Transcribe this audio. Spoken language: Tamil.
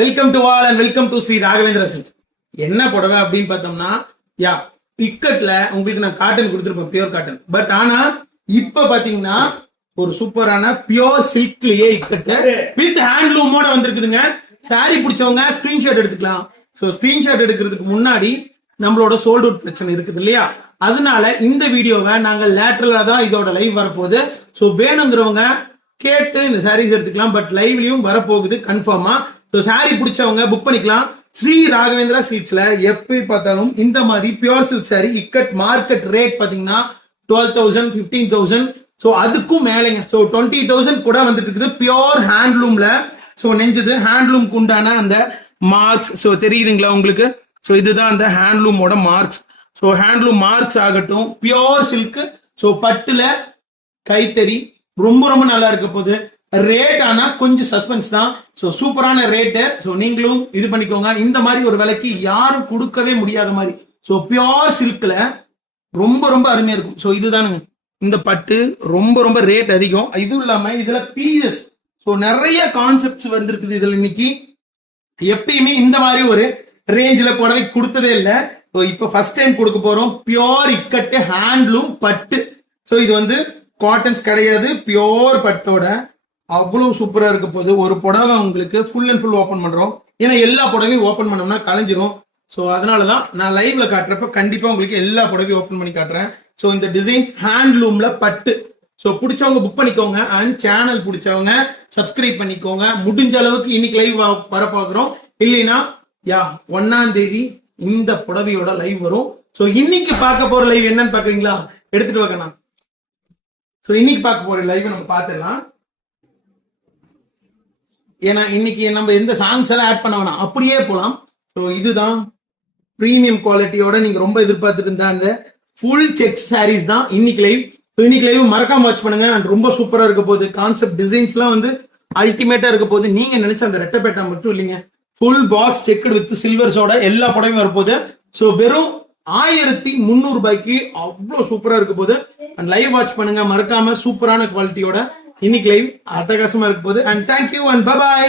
Welcome to all and welcome to Shri Raghavendra silks. என்ன புடவை அப்படின்னு பார்த்தோம்னா, யா இக்கட்ல உங்களுக்கு நான் காட்டன் கொடுத்துருப்பேன், பியூர் காட்டன். பட் ஆனா இப்ப பாத்தீங்கன்னா ஒரு சூப்பரான பியூர் சில்க்லயே இக்கட்டு வித் ஹேண்ட்லூமோட வந்திருக்குதுங்க. சாரி பிடிச்சவங்க ஸ்கிரீன்ஷாட் எடுத்துக்கலாம். ஸோ ஸ்கிரீன்ஷாட் எடுக்கிறதுக்கு முன்னாடி நம்மளோட சோல்ட் அவுட் பிரச்சனை இருக்குது இல்லையா, அதனால இந்த வீடியோவை நாங்க லேட்டரலா தான் இதோட லைவ் வரப்போகுது. ஸோ வேணுங்கிறவங்க கேட்டு இந்த சாரீஸ் எடுத்துக்கலாம். பட் லைவ்லயும் வரப்போகுது கன்ஃபார்மா. ஸோ சாரி பிடிச்சவங்க புக் பண்ணிக்கலாம். ஸ்ரீ ராகவேந்திரா சில்க்ஸ்ல எப்ப பார்த்தாலும் இந்த மாதிரி pure silk sorry ikat market rate பாத்தீங்கன்னா 12,000 15,000. ஸோ அதுக்கும் மேலேங்க. ஸோ 20,000 கூட வந்துட்டு இருக்குது பியூர் ஹேண்ட்லூம்ல. ஸோ நெஞ்சது ஹேண்ட்லூம்க்கு உண்டான அந்த மார்க்ஸ். ஸோ தெரியுதுங்களா உங்களுக்கு? ஸோ இதுதான் அந்த ஹேண்ட்லூமோட மார்க்ஸ். ஸோ ஹேண்ட்லூம் மார்க்ஸ் ஆகட்டும், பியூர் சில்க். ஸோ பட்டுல கைத்தறி ரொம்ப ரொம்ப நல்லா இருக்க போகுது. ரேட் ஆனா கொஞ்சம் சஸ்பென்ஸ் தான். ஸோ சூப்பரான ரேட்டு. ஸோ நீங்களும் இது பண்ணிக்கோங்க. இந்த மாதிரி ஒரு விலைக்கு யாரும் கொடுக்கவே முடியாத மாதிரி. ஸோ பியூர் சில்க்ல ரொம்ப ரொம்ப அருமையா இருக்கும். ஸோ இதுதானுங்க இந்த பட்டு ரொம்ப ரொம்ப ரேட் அதிகம். இதுவும் இல்லாம இதுல பீசஸ் ஸோ நிறைய கான்செப்ட்ஸ் வந்திருக்குது இதுல. இன்னைக்கு எப்பயுமே இந்த மாதிரி ஒரு ரேஞ்சில புடவை கொடுத்ததே இல்லை. ஸோ இப்போ ஃபர்ஸ்ட் டைம் கொடுக்க போறோம் பியூர் இக்கட்டு ஹேண்ட்லூம் பட்டு. ஸோ இது வந்து காட்டன்ஸ் கிடையாது, பியூர் பட்டோட அவ்வளவு சூப்பரா இருக்க போது. ஒரு புடவை உங்களுக்கு ஃபுல் அண்ட் ஃபுல் ஓபன் பண்றோம். ஏன்னா எல்லா புடவையும் ஓபன் பண்ணோம்னா கலைஞ்சிரும். ஸோ அதனாலதான் நான் லைவ்ல காட்டுறப்ப கண்டிப்பா உங்களுக்கு எல்லா புடவையும் ஓபன் பண்ணி காட்டுறேன். ஸோ இந்த டிசைன்ஸ் ஹேண்ட்லூம்ல பட்டு. ஸோ பிடிச்சவங்க புக் பண்ணிக்கோங்க. அண்ட் சேனல் பிடிச்சவங்க சப்ஸ்கிரைப் பண்ணிக்கோங்க. முடிஞ்ச அளவுக்கு இன்னைக்கு லைவ் வர பாக்குறோம். இல்லைன்னா 1ஆம் தேதி இந்த புடவையோட லைவ் வரும். ஸோ இன்னைக்கு பார்க்க போற லைவ் என்னன்னு பாக்குறீங்களா? எடுத்துட்டு வாங்க. ஸோ இன்னைக்கு பார்க்க போற லைவ் நம்ம பார்த்துடலாம். ஏன்னா இன்னைக்கு நம்ம எந்த சாங்ஸ் எல்லாம் ஆட் பண்ண வேணாம், அப்படியே போலாம். ஸோ இதுதான் பிரீமியம் குவாலிட்டியோட நீங்க ரொம்ப எதிர்பார்த்துட்டு இருந்தா அந்த ஃபுல் செக் சாரீஸ் தான் இன்னைக்கு லைவ். இன்னைக்கு லைவ் மறக்காம வாட்ச் பண்ணுங்க. அண்ட் ரொம்ப சூப்பரா இருக்க போகுது. கான்செப்ட் டிசைன்ஸ் எல்லாம் வந்து அல்டிமேட்டா இருக்க போகுது. நீங்க நினைச்ச அந்த ரெட்டப்பேட்டா மட்டும் இல்லைங்க, ஃபுல் பாக்ஸ் செக்குடு வித் சில்வர்ஸோட எல்லா புடவையும் வரப்போகுது. ஸோ வெறும் 1300 ரூபாய்க்கு அவ்வளவு சூப்பரா இருக்க போகுது. அண்ட் லைவ் வாட்ச் பண்ணுங்க மறக்காம. சூப்பரான குவாலிட்டியோட இன்னைக்கு லைவ் அட்டகாசமா இருக்க போகுது. And thank you and bye bye.